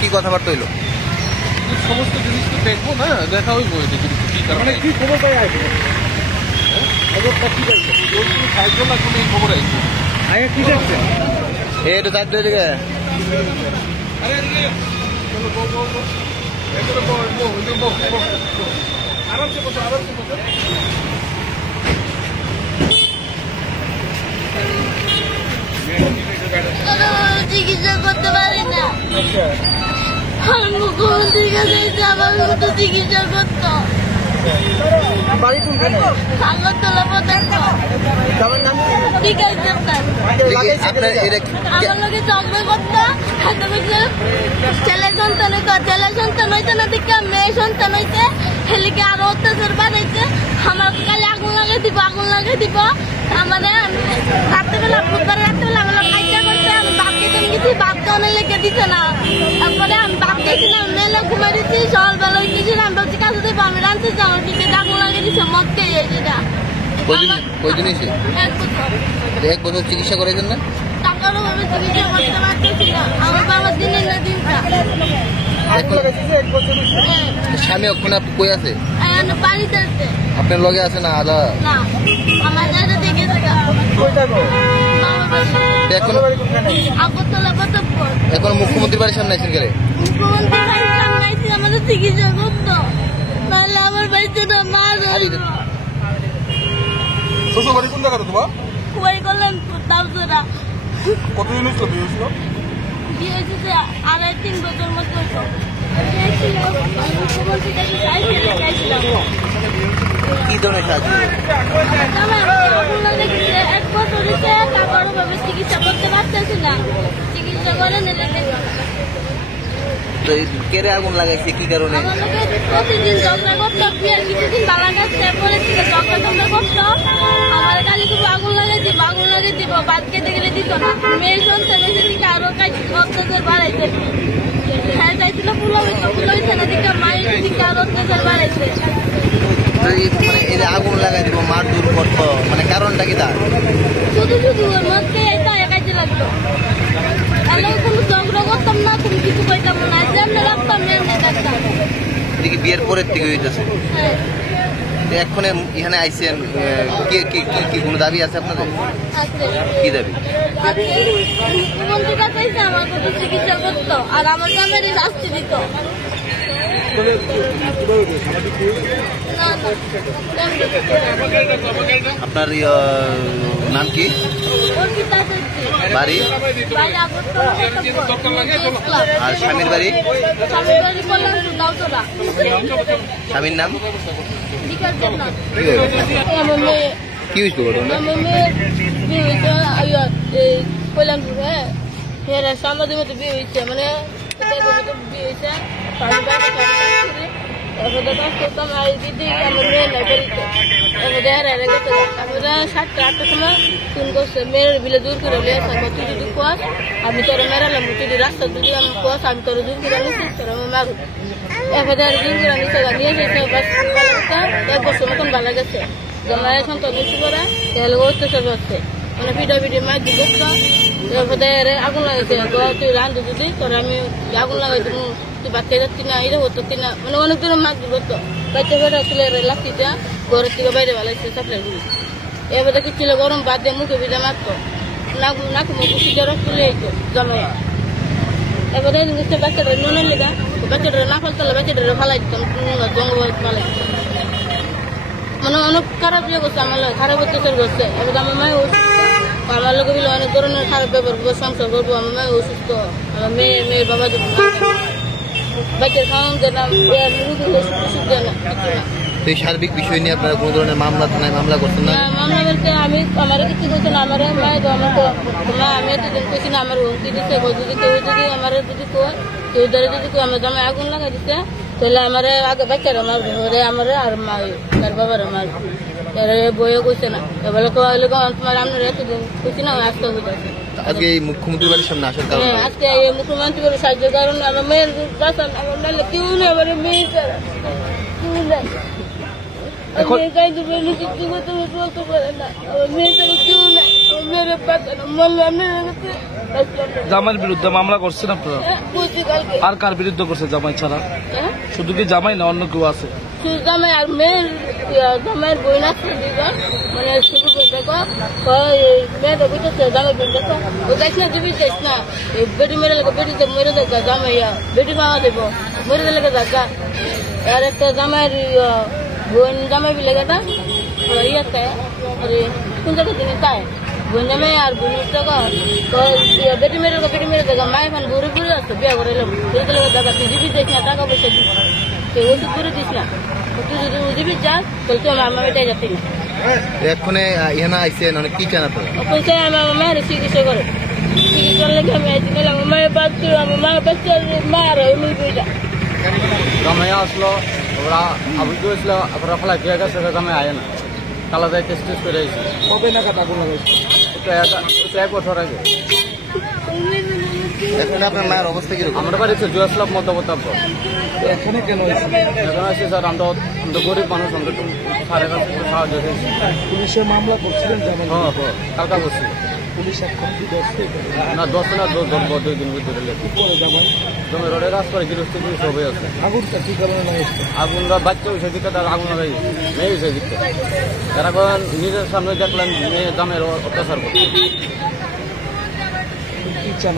কি কথাবার্তা হইলো? সমস্ত জিনিস তো দেখবো না, দেখা হইব কি কারণে কি খবর পাই আসবে খবরটা কি পাইছে সাহায্য লাগবে এই খবর আইছে আগে কি দেখছে এটা চাইতে দিকে আরে চলো গো গো গো একটু বো আরামসে বসো চিকিৎসা করতে পারি না। মুখ্যমন্ত্রীর কাছে আমার মতো চিকিৎসা করতো। আগরতলা পদার্থ আমার লোকে চক্র করতো। ছেলে সন্তান হইতে না দিকে মেয়ে সন্তান হইতে হেলিকে আরো অত্যাচার বাড়াইছে। আমার কালে আগুন লাগাই দিব আমাদের রাত্রেবেলা বুধবার রাত্রেবেলা আমার খাইতে করছে। আমি ভাত খেতে গেছি, ভাত খাওয়ানো লেগে দিচ্ছে না। তারপরে আমি ভাত খাইছিলাম, মেলে ঘুমাই দিচ্ছি। সকালবেলা কিছু আমি বলছি কাছে দেবো, আমি রাঁধতেছি, আমার পিঠে আগুন লাগিয়ে দিচ্ছে। মদ খেয়ে যেটা এক বছর চিকিৎসা করেছেন না? টাকারও ভাবে চিকিৎসা করতে পারতেছি না। আমার বাবার দিনের না দিনটা স্বামী ওখানে কই আছে? বাড়িতে আছে। আপনার লগে আছে না আদা? না, আমার দাদা দেখে এখন মুখ্যমন্ত্রী বাড়ির সামনে আছেন গেলে মুখ্যমন্ত্রী বাড়ির সামনে আইসি আমাদের চিকিৎসা করতো। নাহলে আমার বাড়িতে না মা শ্বশুর বাড়ি কোন জায়গাতে তোমার? কুয়াই করলেন তারপরা কতদিন হয়েছিল বিয়ে হয়েছিল? বিয়ে হয়েছে 2.5-3 বছর মতো। কি ধরনের সাহায্য? এক বছর হয়েছে, তারপরও ভাবে চিকিৎসা করতে পারতেছি না। চিকিৎসা করে নিলে কেড়ে আগুন লাগাইছে কি কারণে? প্রতিদিন ঝগড়া করতো, বিয়ের কিছুদিন বালা কাটছে, পরে ঝগড়া করতো। আমার কালি খুব আগুন লাগাই দিব, ভাত খেতে গেলে দিত না। মেয়ে সন্তান এসে দিকে আরো অত্যাচার বাড়াইছে। হ্যাঁ চাইছিল ফুল হইছে না দিকে মায়ের দিকে আরো অত্যাচার বাড়াইছে। আগুন লাগাই দিব, মারধর করতো, মানে কারণটা কি তার? শুধু মদ খেয়ে একাইতে লাগতো। কোনো ঝগড়া করতাম না, তুমি কিছু কইতাম না, যেমনি রাখতাম এমনি থাকতাম। এদিকে বিয়ের পরের থেকে হইতেছে। এখন এখানে আইসেন, কি কোনো দাবি আছে আপনাদের? কি দাবি? মুখ্যমন্ত্রীর কাছে আইসে আমার কত চিকিৎসা করতো আর আমার গ্রামের শাস্তি দিত। আপনার নাম কি? বাড়ি? আর স্বামীর বাড়ি? স্বামীর নাম কি হয়েছিল? সামনের মতো বিয়ে হয়েছে, মানে বিয়ে হয়েছে। দিদি আমার মেয়ে নাই বাড়িতে। তারপরে 7টা-8টার সময় ফোন করছে, মেয়ের বিলে দূর করে তুই যদি কোয়াস আমি তোর মেরালাম, তুই যদি রাস্তা যদি আমি কোয়াস আমি তোর দূর করে নিচ্ছি, তোর আমার মারু। এরপরে দূর করে নিচ্ছে, নিয়ে গেছে 1 বছর মতন ভালো গেছে। জমায় সন্তান বেশি করে তাহলে অত্যাচার হচ্ছে, মানে পিঠা মাছ দিবো। এরপরে আগুন লাগাইছে, তুই রান্ধু যদি তোর আমি আগুন লাগাই দিব, তুই ভাত খেয়ে যাচ্ছি না, এটা হতো কিনা, মানে অনেক দূরে মাছ দিব। তো বাচ্চা বেড়া তুলে লাঠিটা ঘরের থেকে বাইরে বেলাইছে সাপ্লাই গুলি। এবার দেখি ছিল গরম বাদ দিয়ে মুখে ভিজা মারতো, নাকু মুখে সিজা রস তুলে আইতো জমায়। এবার দেখছি বাচ্চাটা নুনে নিবা, বাচ্চাটা না ফেলতে বাচ্চাটা ফালাই দিতাম জঙ্গল ফালাই দিতাম। মানে অনেক খারাপ ইয়ে করছে, আমার খারাপ অত্যাচার করছে। এবার আমার মায়ের অসুস্থ, আমার লোক বলে অনেক ধরনের খারাপ ব্যবহার করবো, সংসার করবো। আমার মায়ের অসুস্থ, আমার মেয়ের বাবা বাচ্চার খাওয়ান দেয় না, ওষুধ দেয় না। এই সার্বিক বিষয় নিয়ে আপনারা কোনো ধরনের মামলা থানায় মামলা করছেন না? মামলা বলতে আমি আমার কিছু করছে না, আমার মায়ের আমাকে মা আমি এতদিন করছি না, আমার হুমকি দিচ্ছে। যদি কেউ যদি আমার যদি কেউ ধরে যদি কেউ আমার জামায় আগুন লাগাই দিচ্ছে, তাহলে আমার আগে বাচ্চারা মারবে, আমার আর মা তার বাবারা মারবে। এরা বইও কইছে না এবার কইলে তোমার আপনার এতদিন কইছি না আজকে হইতেছে আজকে এই মুখ্যমন্ত্রীর বাড়ির সামনে আসার কারণ হ্যাঁ আজকে এই মুখ্যমন্ত্রী বলে সাহায্য কারণ আমার মেয়ের বাসন আমার নাহলে কেউ নেই আমার মেয়ে ছাড়া কেউ নাই এখন- আমি গাইতে পারি কিছু করতে বলতে পারে না আমার মেয়ে ছাড়া কেউ নাই আমার মেয়ের বাসন মনে আপনার কাছে জামাইয়ের বিরুদ্ধে মামলা করছেন আপনারা? কইছি কালকে আর কার বিরুদ্ধে করছে জামাই ছাড়া? হ্যাঁ শুধু কি জামাই না অন্য কেউ আছে? শুধু জামাই আর মেয়ের জামাইয়ের বই নাচছে দুজন মানে শুরু করে দেখো মেয়েটা বুঝতেছে জামাই বোন দেখো ও যাইস না দিবি যাইস না এই বেটি মেরে লাগে বেটি মেরে দেখা জামাইয়া বেটি পাওয়া দেবো মেরে দিলে দেখা আর একটা জামাইয়ের বোন জামাই বিলে গেটা ইয়াতে আরে কোন জায়গা তিনি তাই বোন জামাই আর বোন বেটি মেরে দেখা মায়ের ফান ঘুরে ঘুরে আসতো বিয়া করে এলাম ঘুরে দিলে দেখা তুই দিবি যাইস না টাকা পয়সা দিস ওষুধ করে দিস না তুই যদি দিবি যাস তাহলে তুই আমার মেয়েটাই যাচ্ছি না এক্ষণে এখানে আইসেন অনেক কি চান আপনারা পয়সা আমার মায়ের চিকিৎসা করে চিকিৎসা লেগে আমি আইছি নাহলে আমার মায়ের বাচ্চা আমার মায়ের বাচ্চা মার ওই বইটা জামাইয়া আসলো ওরা আবু হয়েছিল ওরা ফেলা কে গেছে জামাই আয় না কালা যায় টেস্ট টেস্ট করে আইছি কবে নাগাদ আগুন লাগাইছে? এক বছর আগে এখন আপনার মায়ের অবস্থা কিরকম আমরা বাড়ি হচ্ছে জুয়াসলাভ মধ্যবতাব্য এখানে কেন হয়েছে? এখন আসছি স্যার আমরা গরিব মানুষ আমরা একটু সাড়ে কাছে একটু সাহায্য হয়েছি পুলিশে মামলা করছিলেন জামাই? হ্যাঁ কালকা করছি পুলিশ এখন কি দেখছে? না 10 না 2 দিন ভিতরে লেগে করে জামাই জমি রোডে রাস করে গৃহস্থ সবই আছে আগুনটা কি কারণে লাগাইছে? আগুনরা বাচ্চা হয়েছে দিকে তার আগুন লাগাই মেয়ে হয়েছে দিকে তারা এখন নিজের সামনে দেখলেন মেয়ে জামের অত্যাচার করছে কি চান?